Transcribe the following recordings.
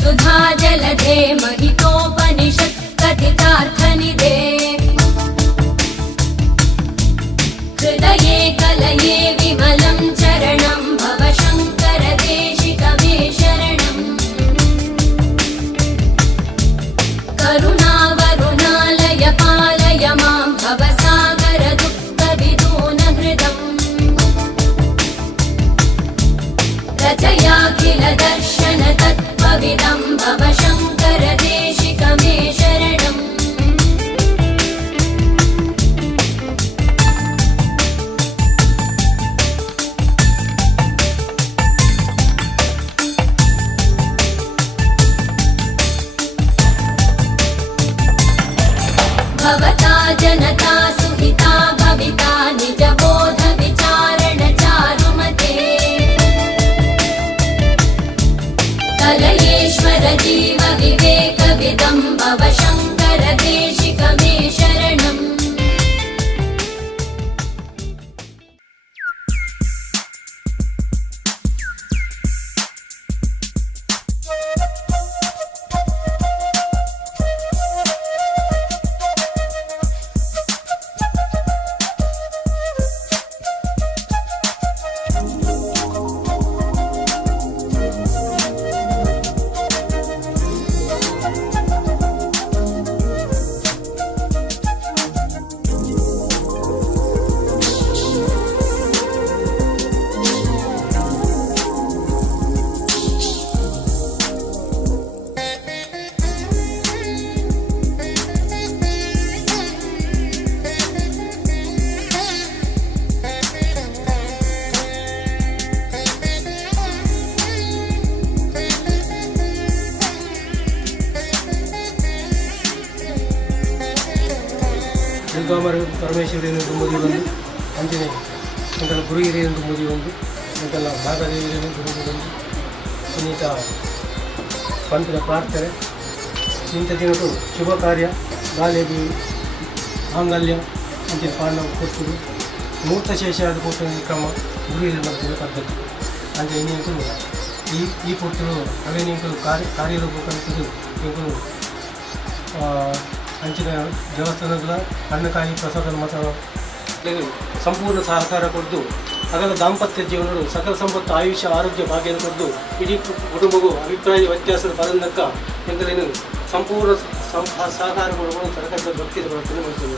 सुधा जलधे महितोपनिषत् कथितार्थनिधे हृदये कलये विमलं चरणं भव शङ्कर देशिकमे शरणम् करुणावरुणालय पालय मां भवसागर दुःखविदून हृदम् रचयाखिल दर्शन तत्त्वविदं भव शङ्कर देशिकमे शरणम् भवता जनता सुहिता भविता निजबोध विचारण चारुमते कलयेश्वर जीव विवेकविदं भव शङ्कर देशिकमे शरणम् ಪರಮೇಶ್ವರಿಯನ್ನು ಮದುವೆ ಒಂದು ಅಂಜನೆ ಇಂಕಲ ಗುರುಹಿರಿಯಂದು ಮದುವೆ ಒಂದು ಇಂಕಲ ಭಾಗದೇವಿಯನ್ನು ಗುರುಗೆ ಒಂದು ಸುನೀತ ಪಂಥದ ಪ್ರಾರ್ಥನೆ ಇಂಥ ದಿನಗಳು ಶುಭ ಕಾರ್ಯ ಗಾಳಿಗೆ ಮಾಂಗಲ್ಯ ಅಂಚಿನ ಪಾಲನ ಕೊಟ್ಟರು ಮೂರ್ತ ಶೇಷಾದ ಕೊಟ್ಟ ಕ್ರಮ ಗುರುಹಿರಿಯ ಮಾಡ್ತಿದ್ದ ಪದ್ಧತಿ ಅಂದರೆ ಇನ್ನಿಂಕಲು ಈ ಕೊಟ್ಟರು ಅವೇನಿಂಕಲು ಕಾರ್ಯರೂಪಕ್ಕಂಥದ್ದು ಇಂಕಲು ಅಂಚಿನ ದೇವಸ್ಥಾನಗಳ ಅನ್ನಕಾಯಿ ಪ್ರಸಾದ ಮತ ಸಂಪೂರ್ಣ ಸಹಕಾರ ಕೊಟ್ಟು ಅಗಲ ದಾಂಪತ್ಯ ಜೀವನಗಳು ಸಕಲ ಸಂಪತ್ತು ಆಯುಷ್ಯ ಆರೋಗ್ಯ ಭಾಗ್ಯವನ್ನು ಕೊಟ್ಟು ಇಡೀ ಕುಟುಂಬಗೂ ಅಭಿಪ್ರಾಯ ವ್ಯತ್ಯಾಸದ ಪರಂದಕ್ಕ ಎಂದರೆ ಸಂಪೂರ್ಣ ಸಹಕಾರ ಕೊಡುವ ಸರ್ಕಾರದ ಭಕ್ತಿ ಪ್ರಾರ್ಥನೆ ಮಾಡ್ತೀವಿ.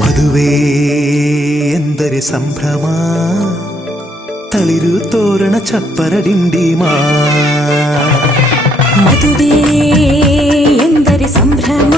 ಮದುವೆ ಎಂದರೆ ಸಂಭ್ರಮ, ತಳಿರು ತೋರಣ ಚಪ್ಪರ ಡಿಂಡಿಮಾ. ಮದುವೆ ಎಂದರೆ ಸಂಭ್ರಮ,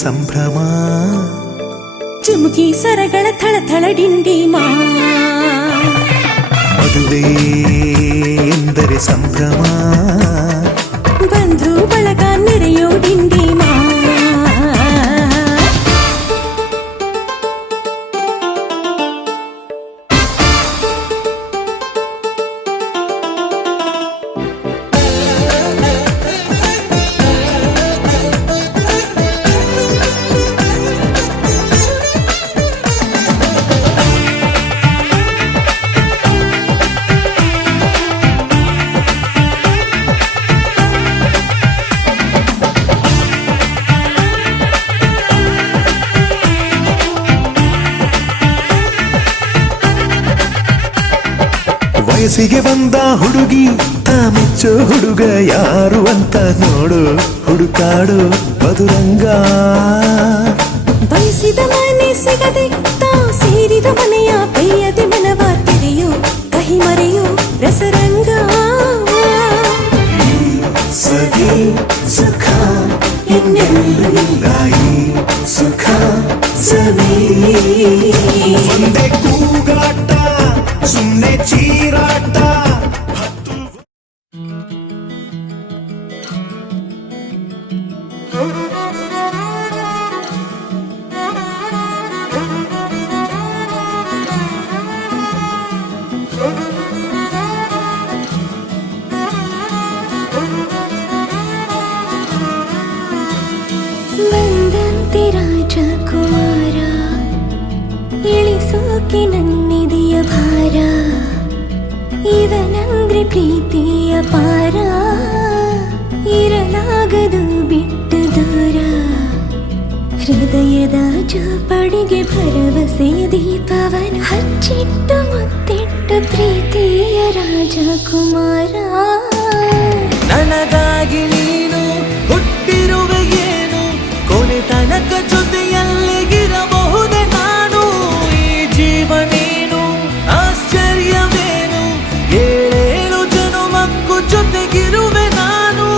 ಸಂಭ್ರಮ. ಚುಮುಕಿ ಸರಗಳ ಥಳಥಳ ಡಿಂಡಿಮಾ, ಮದುವೆ ಎಂದರೆ ಸಂಭ್ರಮ. ಬಂಧು ಬಳಗ ನೆರೆಯೋ ಡಿಂಡಿಮಾ. ವಯಸ್ಸಿಗೆ ಬಂದ ಹುಡುಗಿ ತಾ ಮೆಚ್ಚೋ ಹುಡುಗ ಯಾರು ಅಂತ ನೋಡು, ಹುಡುಕಾಡು ಮಧುರಂಗ. ಬಯಸಿದ ಮನೆ ಸಿಗದೆ ತಾ ಸೇರಿದ ಮನೆಯ ಬೇಯದೆ ಮನವ ತೆರೆಯೋ ಕಹಿ ಮರೆಯೋ ರಸರಂಗ. ಸವಿ ಸುಖ ಇನ್ನೆಲ್ಲೂ ಇಲ್ಲ, ಈ ಸುಖ ಸವಿ. ಒಂದೇ ಕೂಗಾಟ ಸುಮ್ಮನೆ ಚೀರಾಟ. ಬಂದಂತೆ ರಾಜಕುಮಾರ, ಇಳಿಸೋಕೆ ನನ್ನಿದೆಯ ಭಾರ. ಇವನಂದ್ರೆ ಪ್ರೀತಿಯ ಪಾರ, ಇರಲಾಗದು ಬಿಟ್ಟು ದೂರ. ಹೃದಯದ ಜೋಪಡಿಗೆ ಭರವಸೆಯ ದೀಪವನ ಹಚ್ಚಿಟ್ಟು ಮುತ್ತಿಟ್ಟು ಪ್ರೀತಿಯ ರಾಜಕುಮಾರ. ನನಗಾಗಿ ನೀನು ಹುಟ್ಟಿರುವೆ ಏನು, ಕೊನೆ ತನಕ ಜೊತೆಯಲ್ಲಿಗಿರಬಹುದೇ ನಾನು. ಈ ಜೀವನೇನು ಆಶ್ಚರ್ಯವೇನು, ಏಳೇಳು ಜನುಮಕ್ಕೂ ಜೊತೆಗಿರುವೆ ನಾನು.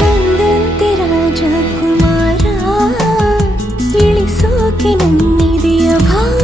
ಬಂದಂತೆ ರಾಜಕುಮಾರ, ಇಳಿಸೋಕೆ ನನ್ನಿದೆಯ ಭಾರ.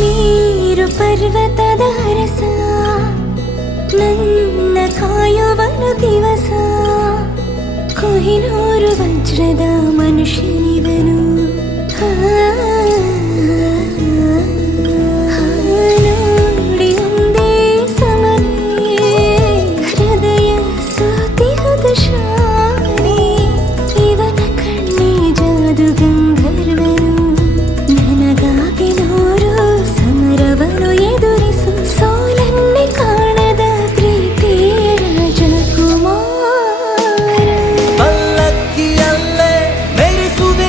ನೀರು ಪರ್ವತದ ರಸ, ನನ್ನ ಕಾಯುವನು ದಿವಸ. ಕೊಹಿನೂರು ವಜ್ರದ ಮನುಷ್ಯನಿವನು, ನೋಡಿ ಒಂದೇ ಸಮನೆ ಹೃದಯ ಸೋತಿಹುದು ಶಾನೆ. ಇವನ ಕಣ್ಣಿ ಜಾದು ಗಂಧರ್ವನು, ನನಗಾಗಿ ನೂರು ಸಮರವನ್ನು ಎದುರಿಸು. ಸೋಲನ್ನೇ ಕಾಣದ ಪ್ರೀತಿಯ ರಾಜಕುಮಾರ. ಪಲ್ಲಕ್ಕಿಯಲ್ಲೇ ಮೆರೆಸುವೆ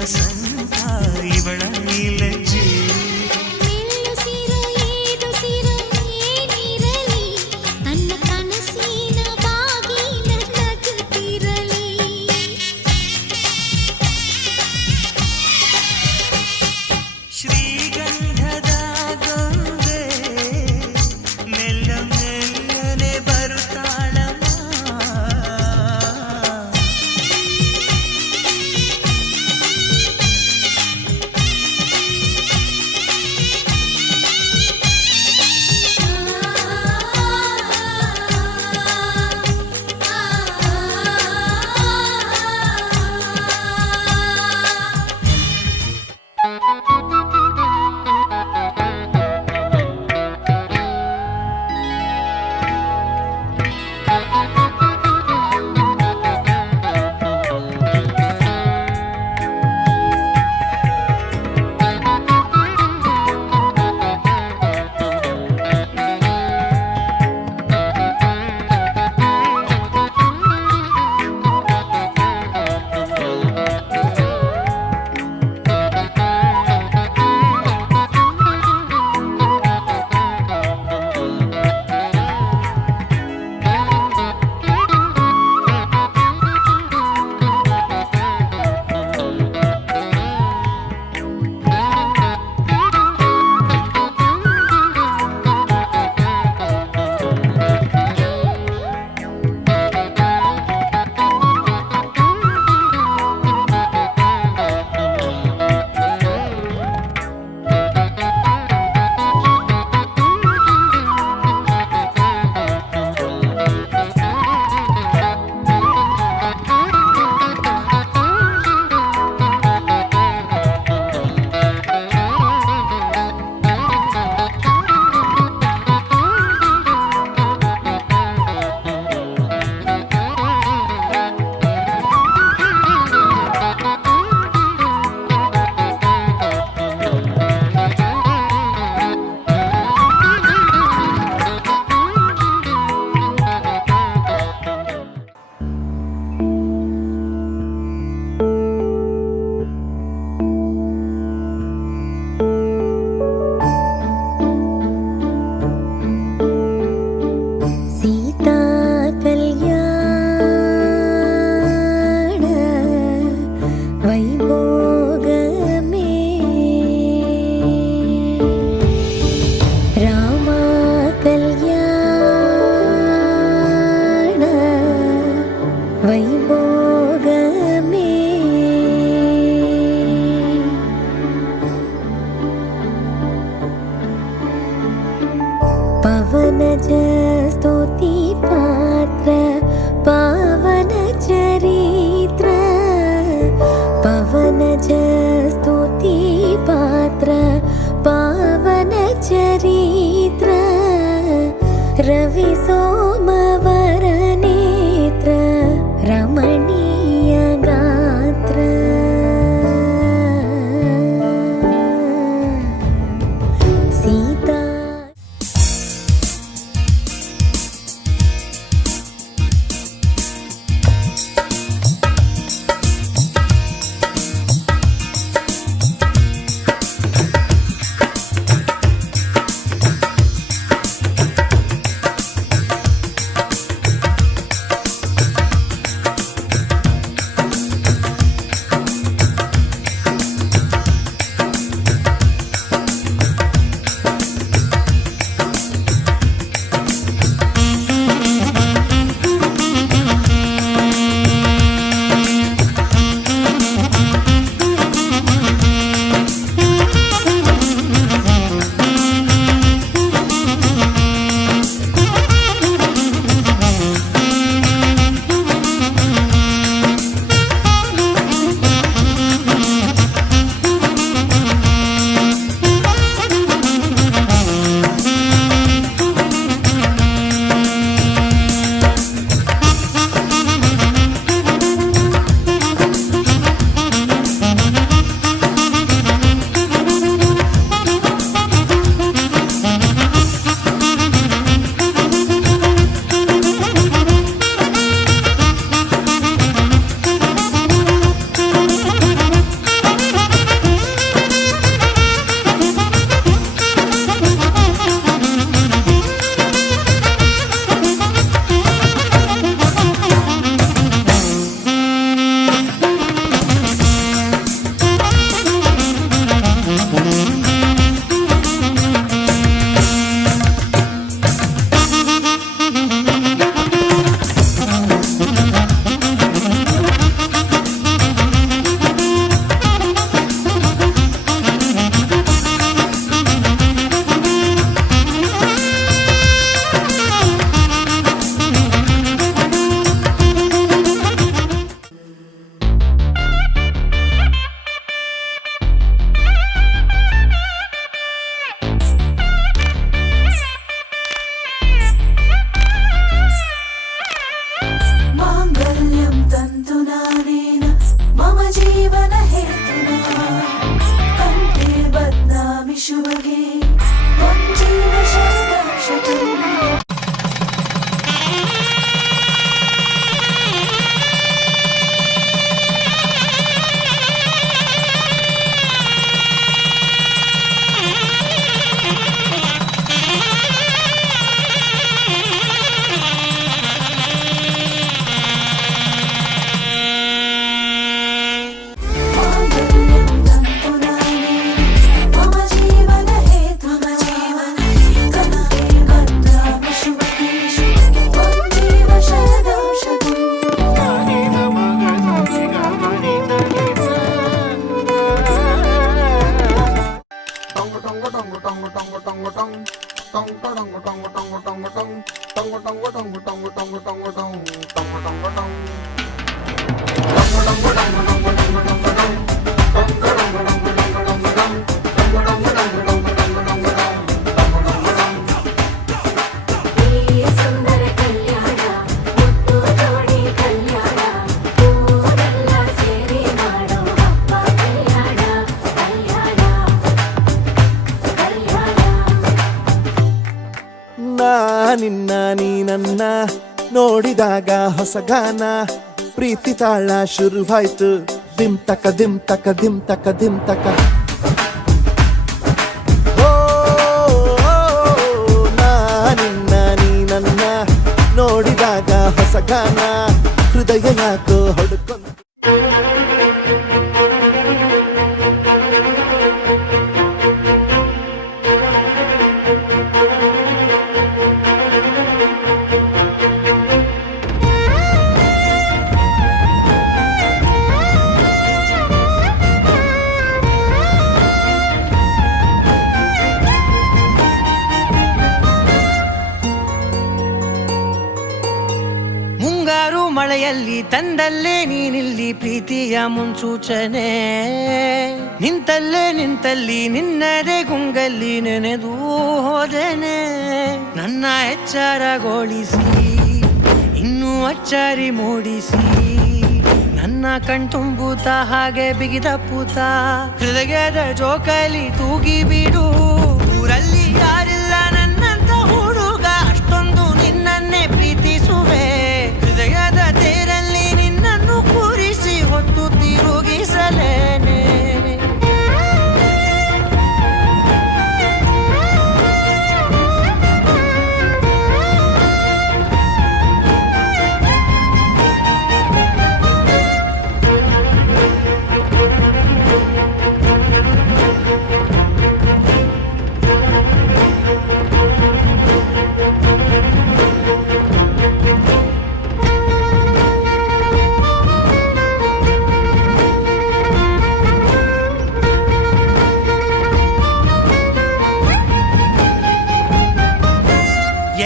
ವಸಂತ ಇವಳ ಲಜ್ಜೆ ನಿಲ್ಲುಸಿರು ಏದುಸಿರು ಏನಿರಲಿ ತನ್ನ ಕನಸಿನ ಬಾಗಿನ ನಗುತ್ತಿರಲಿ ಶ್ರೀಗಂಧದ ಗೊಂಬೆ ಮೆಲ್ಲ ಮೆಲ್ಲನೆ ಬರುತ್ತಾಳಮ್ಮ ನೋಡಿದಾಗ ಹೊಸ ಗಾನ ಪ್ರೀತಿ ತಾಳ ಶುರುವಾಯ್ತು ದಿಮ್ ತಕ ದಿಮ್ ತಕ ದಿಮ್ ತಕ ದಿಮ್ ತಕ ನಿನ್ನ ನೀ ನನ್ನ ನೋಡಿದಾಗ ಹೊಸ ಗಾನ ಹೃದಯ ಯಾಕೋ ಹೊಡ್ಕೊಂಡು ಮಳೆಯಲ್ಲಿ ತಂದಲ್ಲೇ ನೀನಿಲ್ಲಿ ಪ್ರೀತಿಯ ಮುನ್ಸೂಚನೆ ನಿಂತಲ್ಲಿ ನಿನ್ನದೇ ಗುಂಗಲ್ಲಿ ನೆನೆದು ಹೋದೆನೆ ನನ್ನ ಎಚ್ಚರಗೊಳಿಸಿ ಇನ್ನೂ ಅಚ್ಚರಿ ಮೂಡಿಸಿ ನನ್ನ ಕಣ್ತುಂಬುತ್ತ ಹಾಗೆ ಬಿಗಿದಪ್ಪುತ್ತ ಹೃದಯದ ಜೋಕಾಲಿ ತೂಗಿ ಬಿಡು ಊರಲ್ಲಿ ಯಾರಿಲ್ಲ ನನ್ನಂತ ಹುಡುಗ ಅಷ್ಟೊಂದು ನಿನ್ನನ್ನೇ ಪ್ರೀತಿಸುವೆ ಹೃದಯದ ತೇರಲ್ಲಿ ನಿನ್ನನ್ನು ಕೂರಿಸಿ ಹೊತ್ತು ತಿರುಗಿಸಲೇನೆ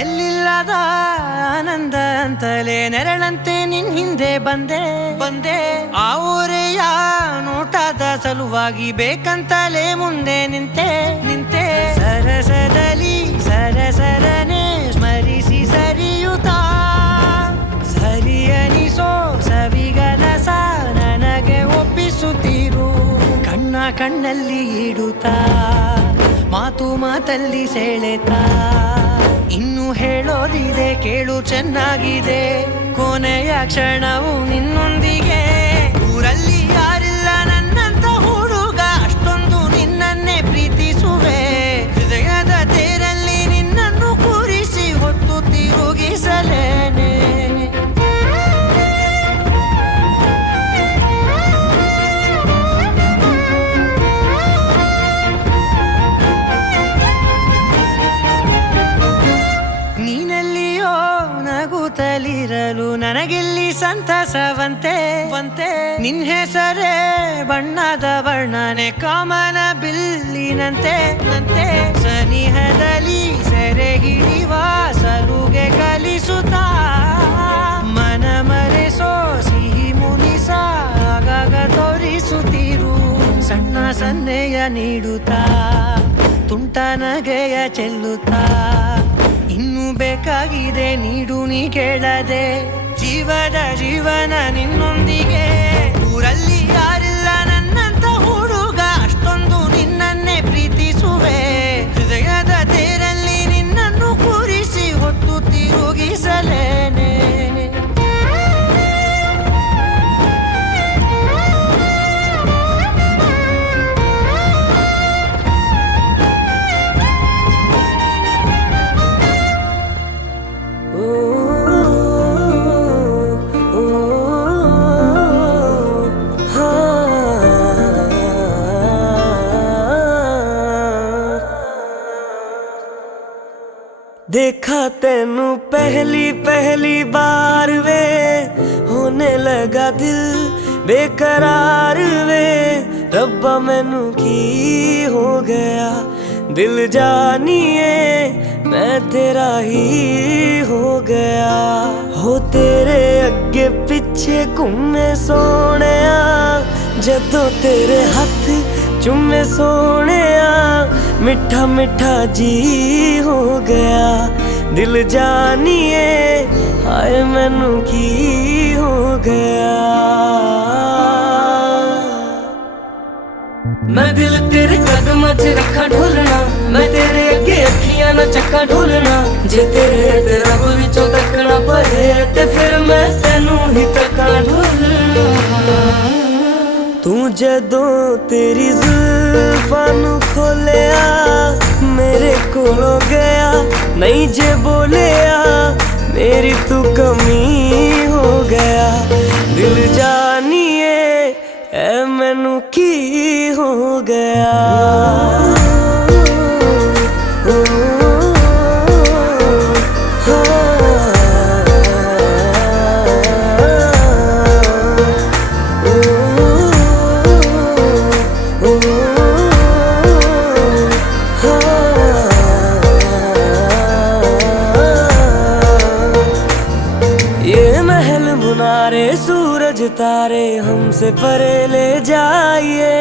ಎಲ್ಲಿಲ್ಲದ ಆನಂದ ಅಂತಲೇ ನೆರಳಂತೆ ನಿನ್ ಹಿಂದೆ ಬಂದೆ ಆ ಊರೆಯ ನೋಟದ ಸಲುವಾಗಿ ಬೇಕಂತಲೇ ಮುಂದೆ ನಿಂತೆ ಸರಸದಲ್ಲಿ ಸರಸರನೆ ಸ್ಮರಿಸಿ ಸರಿಯುತ್ತಾ ಸರಿಯನಿಸೋ ಸವಿಗನಸ ನನಗೆ ಒಪ್ಪಿಸುತ್ತೀರು ಕಣ್ಣಲ್ಲಿ ಇಡುತ್ತಾ ಮಾತಲ್ಲಿ ಸೆಳೆತಾ ಇನ್ನು ಹೇಳೋದಿದೆ ಕೇಳು ಚೆನ್ನಾಗಿದೆ ಕೊನೆಯ ಕ್ಷಣವು ನಿನ್ನೊಂದಿಗೆ ಊರಲ್ಲಿ ಯಾರಿಲ್ಲ ನನ್ನಂತ ಹುಡುಗ ಅಷ್ಟೊಂದು ನಿನ್ನನ್ನೇ ಪ್ರೀತಿಸುವೆ ಹೃದಯದ ತೇರಲ್ಲಿ ನಿನ್ನನ್ನು ಕೂರಿಸಿ ಹೊತ್ತು ತಿರುಗಿಸಲೇನೆ ನಗುತ್ತಲಿರಲು ನನಗಿಲ್ಲಿ ಸಂತಸವಂತೆ ನಿನ್ ಹೆಸರೇ ಬಣ್ಣದ ವರ್ಣನೆ ಕಾಮನ ಬಿಲ್ಲಿನಂತೆ ಸನಿಹದಲ್ಲಿ ಸೆರೆ ಹಿಡಿವ ಸಲುಗೆ ಕಲಿಸುತ್ತಾ ಮನ ಮರೆಸೋ ಸಿಹಿ ಮುನಿಸ ಆಗಾಗ ತೋರಿಸುತ್ತಿರು ಸಣ್ಣ ಸನ್ನೆಯ ನೀಡುತ್ತಾ ತುಂಟ ನಗೆಯ ಚೆಲ್ಲುತ್ತಾ ಇನ್ನು ಬೇಕಾಗಿದೆ ನೀಡು ನೀ ಕೇಳದೆ ಜೀವನ ನಿನ್ನೊಂದಿಗೆ ಊರಲ್ಲಿ ಯಾರಿಲ್ಲ ನನ್ನಂತ ಹುಡುಗ ಅಷ್ಟೊಂದು ನಿನ್ನನ್ನೇ ಪ್ರೀತಿಸುವೆ ಹೃದಯದ ತೇರಲ್ಲಿ ನಿನ್ನನ್ನು ಕೂರಿಸಿ ಹೊತ್ತು ತಿರುಗಿಸಲೇನೆ देखा तेनू पहली बार वे होने लगा दिल बेकरार वे रब्बा मैनू की हो गया दिल जानिए मैं तेरा ही हो गया हो तेरे अगे पिछे घूमे सोने जदों तेरे हाथ चुम्मे सोने मिठा मिठा जी हो गया दिल जानिए हाय मैनू की हो गया मैं दिल तेरे कदम च रखा ढोलना मैं तेरे अगे अखियां ना चक्का ढोलना जे तेरे ते रब विचों तकना पए ते फिर मैं तेनू ही तक्का ढोलना तू जदों तेरी जुल्फां नू खोलिया मेरे कोलों गया नहीं जे बोलिया मेरी तू कमी हो गया दिल जानिए ऐ मैनू की हो गया सूरज तारे हमसे परे ले जाइए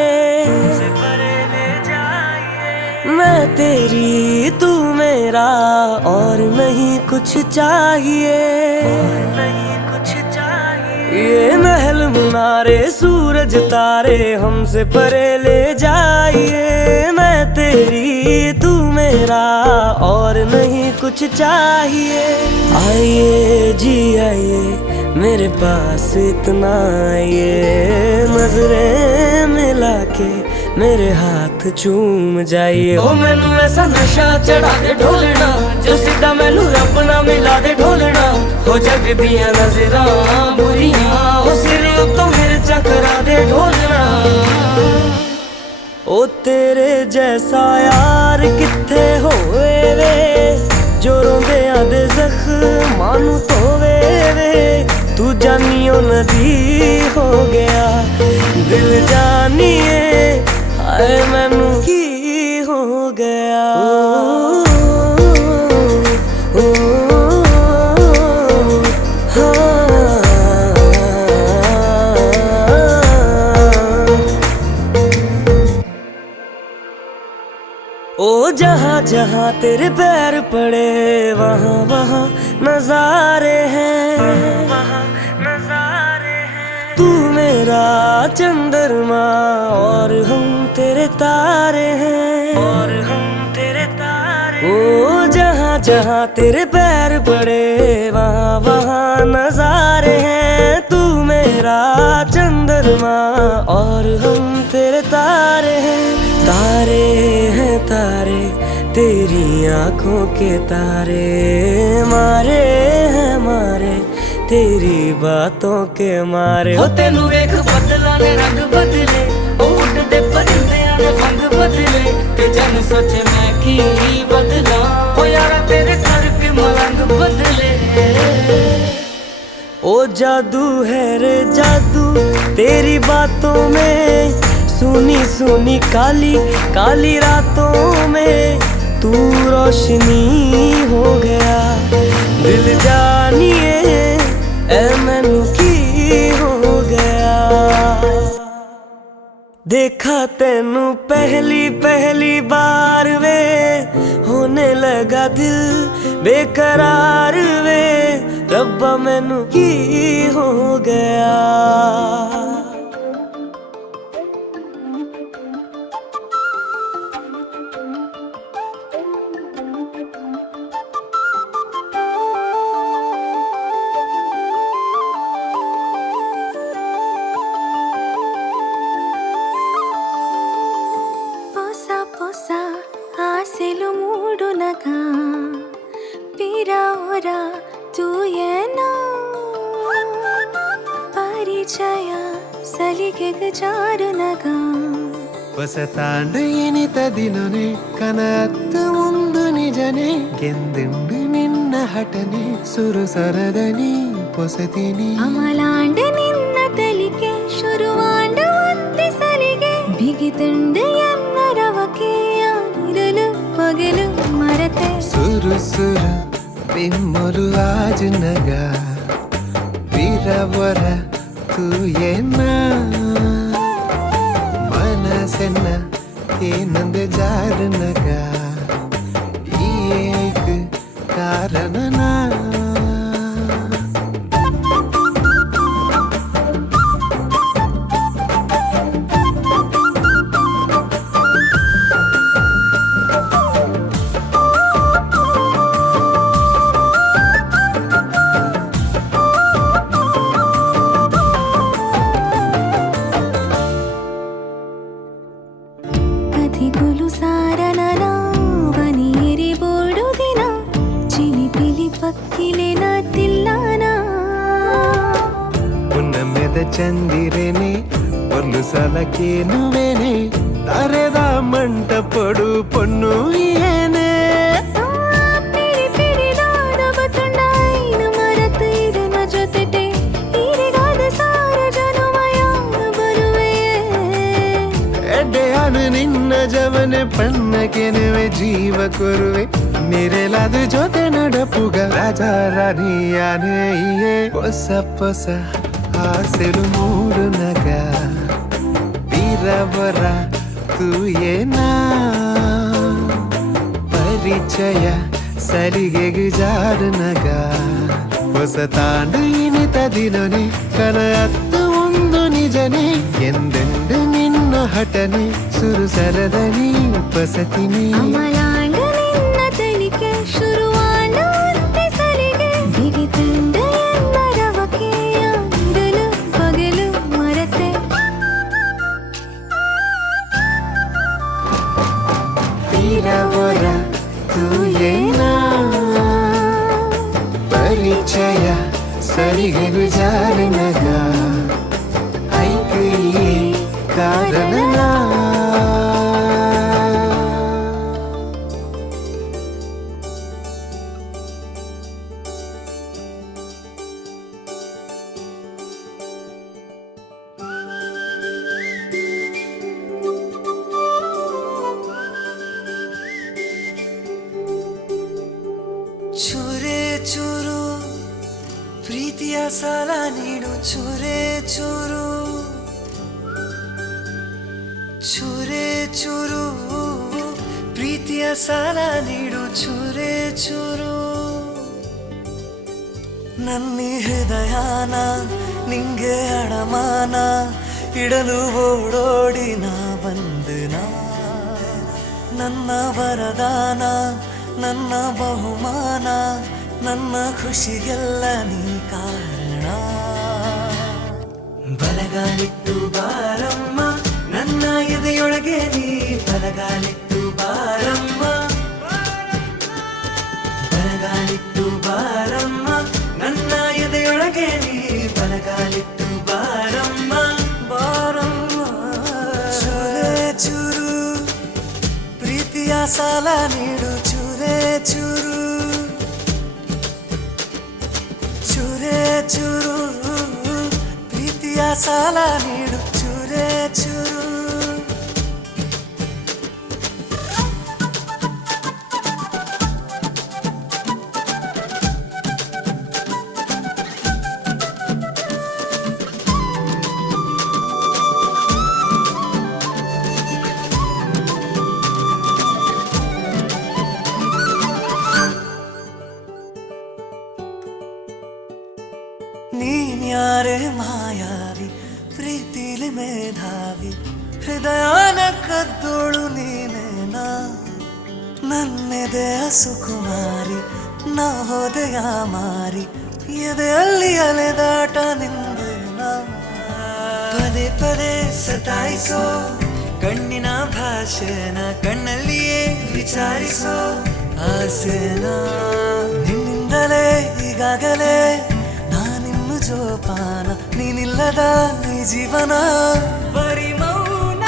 मैं तेरी तू मेरा और नहीं कुछ चाहिए ये महल मुनारे सूरज तारे हमसे परे ले जाइए मैं तेरी तू मेरा और नहीं कुछ चाहिए आइए जी आइए मेरे पास इतना ये नजरें मिला के मेरे हाथ चूम जाइए ओ मैनू ऐसा नशा चढ़ा दे ढोलना जो सीधा मैनू रब ना मिला दे ढोलना हो जग दियां नजरां बुरियां ओ सिर तो मिर्चा करा दे ढोलना ओ तेरे जैसा यार किथे होए वे जो रोंदे आदे जख्मां नू धोवे वे तू जानियो नदी हो गया दिल जानिए हाय मैनू की हो गया ओ जहाँ जहाँ तेरे पैर पड़े वहाँ वहाँ नजारे हैं तू मेरा चंद्रमा और हम तेरे तारे हैं ओ जहाँ जहाँ तेरे पैर पड़े वहाँ वहाँ नजारे हैं तू मेरा चंद्रमा और हम तेरे तारे हैं तारे तेरी आंखों के तारे मारे हैं मारे तेरी बातों के मारे हो तेनू वेख बदला ने रंग बदले ओ उड़दे परिंदियां ने फंग बदले ते जन सोचे मैं की बदला ओ यारा तेरे करके मलंग बदले ओ जादू है रे जादू तेरी बातों में सुनी सुनी काली काली रातों में तू रोशनी हो गया दिल जानिए ऐ मैनू की हो गया देखा तेनू पहली पहली बार वे होने लगा दिल बेकरार वे रब्बा मैनू की हो गया ఆశలు మూడునగా పిరావురా తూయనా పరిచయ సలిಗೆಗ ಜಾರುನగా ಹೊಸತಾಂಡು ಎನಿತ ದಿನನೆ ಕನತ್ತ ಮುಂದು ನಿಜನೆ ಗೆಂದಿಂಡು ನಿನ್ನ ಹಟನೆ ಸುರುಸರದನಿ ಪೊಸತಿನಿ ಅಮಲಾಂಡ ನಿನ್ನ ತಲಿಕೆ ಶುರುವಾಂಡ ಒಂತೆ ಸಲಿಗೆ ಬಿಗಿತುಂಡು ಎನ್ನರವಕೆ ಇರಲು ಪಗಲು ಮರತೆ ಸುರು ಸುರು ಬಿಮ್ಮರು ಆಜ್ ನಗ ವೀರವರ ತೂ ಏನ ಮನಸೆನ್ನ ಏನಂದ ಜಾರ ನಗ ಈ ಏಕ ಕಾರಣನ అసలకేనువేనే తరేదా మంట పొడు పొన్ను ఏనే ಪಿಡಿ ಪಿಡಿದಾದ ಬತುಂಡಾಯಿನ ಮರತು ಇದನ ಜೊತೆಟೆ ಈರಿಗಾದ ಸಾರ ಜನಮಯಾನ ಬರುವೆಯೇ ಎಡ್ಡೆಯಾನು ನಿನ್ನ ಜವನೆ ಪಣ್ಣಕೆನುವೆ ಜೀವ ಕೊರುವೆ ನಿರೆಲಾದ ಜೊತೆ ನಡಪುಗ ರಾಜ ರಾಣಿಯಾನೇ ಹೊಸ ಹೊಸ ಆಸೆಲು ಮೂಡು ನಗ ಬೀರವರ ತೂಯೇನಾ ಪರಿಚಯ ಸಲಿಗೆಗೆ ಜಾಡು ನಗ ಹೊಸ ತಾಂಡು ಇನಿತ ದಿನನೆ ಕನ ಅತ್ತು ಒಂದು ನಿಜನೆ ಎಂದೆಂದು ನಿನ್ನ ಹಠನೆ ಸುರುಸರದ ನೀ ಪಸತಿನಿ ಅಮಲಾಂಡ ನಿನ್ನ ತನಿಕೆ ಶುರುವಾಂಡ ಅಂತೆ ಸರಿಗೆ ಬಿಗಿತುಂಡ ಎಂದರವಕೆಯ ಇರಲು ಪಗಲು ಮರತೆ ವೀರವರ ತೂಯೇನಾ ಪರಿಚಯ ಸರಿಗೆಗು ಜಾರಿನಗ ಐಕೈ ಕಾರಣನ ಚೂರೇ ಚೂರು ಪ್ರೀತಿಯ ಸಾಲ ನೀಡು ಚೂರೇ ಚೂರು ಚೂರೇ ಚೂರು ಪ್ರೀತಿಯ ಸಾಲ ನೀಡು ಚೂರೇ ಚೂರು ನನ್ನಿ ಹೃದಯನ ನಿಂಗೆ ಅಡಮಾನ ಇಡಲು ಓಡೋಡಿ ನಾ ಬಂದನ ನನ್ನ ವರದಾನ ನನ್ನ ಬಹುಮಾನ ನನ್ನ ಖುಷಿಗೆಲ್ಲ ನೀ ಕಾರಣ ಬಲಗಾಲಿಟ್ಟು ಬಾರಮ್ಮ ನನ್ನ ಎದೆಯೊಳಗೆ ನೀ ಬಲಗಾಲಿಟ್ಟು ಬಾರಮ್ಮ ಬಲಗಾಲಿಟ್ಟು ಬಾರಮ್ಮ ನನ್ನ ಎದೆಯೊಳಗೆ ನೀ ಬಲಗಾಲಿಟ್ಟು ಬಾರಮ್ಮ ಬಾರಮ್ಮ ಚೂರೇ ಚೂರು ಪ್ರೀತಿಯ ಸಾಲ ನೀಡು ಚೂರೇ ಚೂರು ಚೂರೇ ಚೂರು ಪ್ರೀತಿಯ ಸಾಲ ನೀಡು ಚೂರೇ ಚೂರು ನೀನ್ಯಾರೇ ಮಾಯಾವಿ ಪ್ರೀತಿಲಿ ಮೇಧಾವಿ ಹೃದಯನ ಕದ್ದೋಳು ನೀನೇನಾ ನನ್ನೆದೆಯ ಸುಕುಮಾರಿ ನಾ ಹೋದೆಯ ಮಾರಿ ಎದೆಯಲ್ಲಿ ಅಲೆದಾಟ ನಿಂದೇನಾ ಪದೇ ಪದೇ ಸತಾಯಿಸೋ ಕಣ್ಣಿನ ಭಾಷೆನ ಕಣ್ಣಲ್ಲಿಯೇ ವಿಚಾರಿಸೋ ಆಸೆನಾ ನಿನ್ನಿಂದಲೇ ಈಗಾಗಲೇ ನಾನಿನ್ನು ಜೋಪಾನ ನೀನಿಲ್ಲದ ಈ ಜೀವನ ಬರೀ ಮೌನ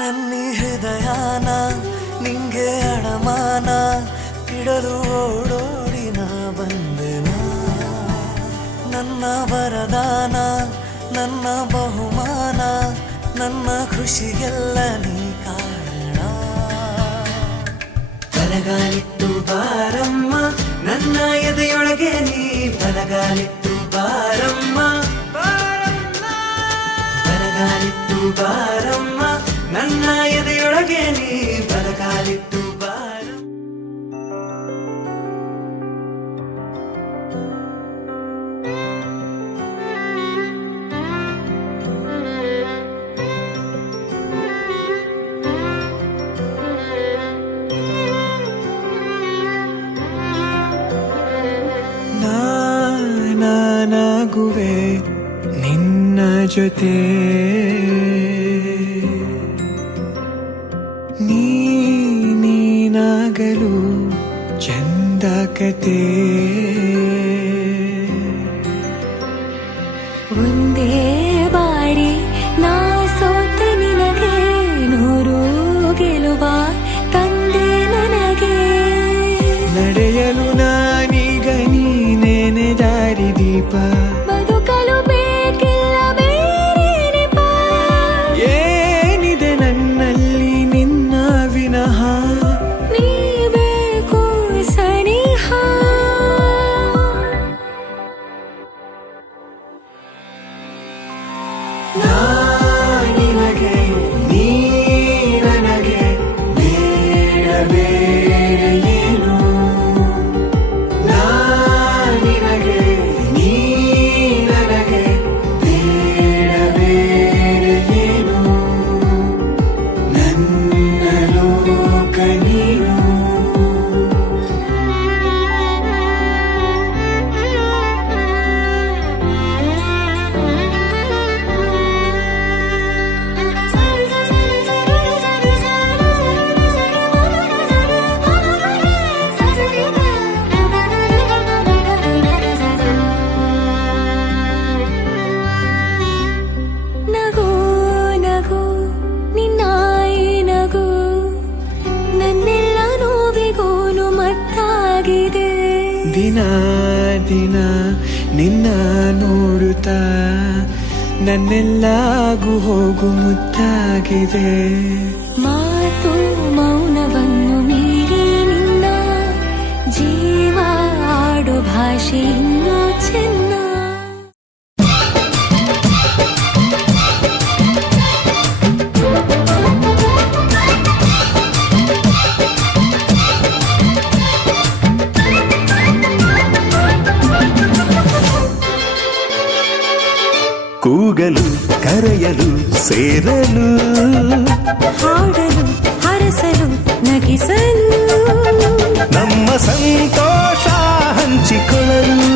ನನ್ನಿ ಹೃದಯನ ನಿಂಗೆ ಅಡಮಾನ ಇಡಲು ಓಡೋಡಿ ನಾ ಬಂದೆನ ನನ್ನ ವರದಾನ ನನ್ನ ಬಹುಮಾನ ನನ್ನ ಖುಷಿಗೆಲ್ಲ ನೀ ಕಾರಣ ಬಲಗಾಲಿಟ್ಟು ಬಾರಮ್ಮ ನನ್ನ ಎದೆಯೊಳಗೆ ನೀ ಬಲಗಾಲಿಟ್ಟು ಬಾರಮ್ಮ ಬಲಗಾಲಿಟ್ಟು ಬಾರಮ್ಮ ನನ್ನ ಎದೆಯೊಳಗೆ ನೀ ಬಲಗಾಲಿಟ್ಟು ಬಾರಮ್ಮ ನಾನಾಗುವೆ ನಿನ್ನ ಜೊತೆ ನೀನಾಗಲು ಚಂದ ಕತೆ ಒಂದೇ ಬಾಳ ನಿನಗೆ ನೀ ನನಗೆ ಬೇಡ ಬೇರೆ ಏನು ನಿನಗೆ ನೀ ನನಗೆ ಬೇಡ ಬೇರೆ ಏನು ನನ್ನ ಲೋಕ ನೀನು ನಗು ನಗು ನಿನ್ನಾಯಿ ನಗು ನನ್ನೆಲ್ಲ ನೋವಿಗೋನು ಮತ್ತಾಗಿದೆ ದಿನ ದಿನ ನಿನ್ನ ನೋಡುತ್ತಾ ನನ್ನೆಲ್ಲಾಗು ಹೋಗು ಮುತ್ತಾಗಿದೆ ಮಾತು ಮೌನವನ್ನು ಮೀರಿ ನಿನ್ನ ಜೀವ ಆಡು ಭಾಷೆ ಇನ್ನೂ ಚೆನ್ನ ಕೂಗಲು ಕರೆಯಲು ಸೇರಲು ಹಾಡಲು ಹರಸಲು ನಗಿಸಲು ನಮ್ಮ ಸಂತೋಷ ಹಂಚಿಕೊಳ್ಳಲು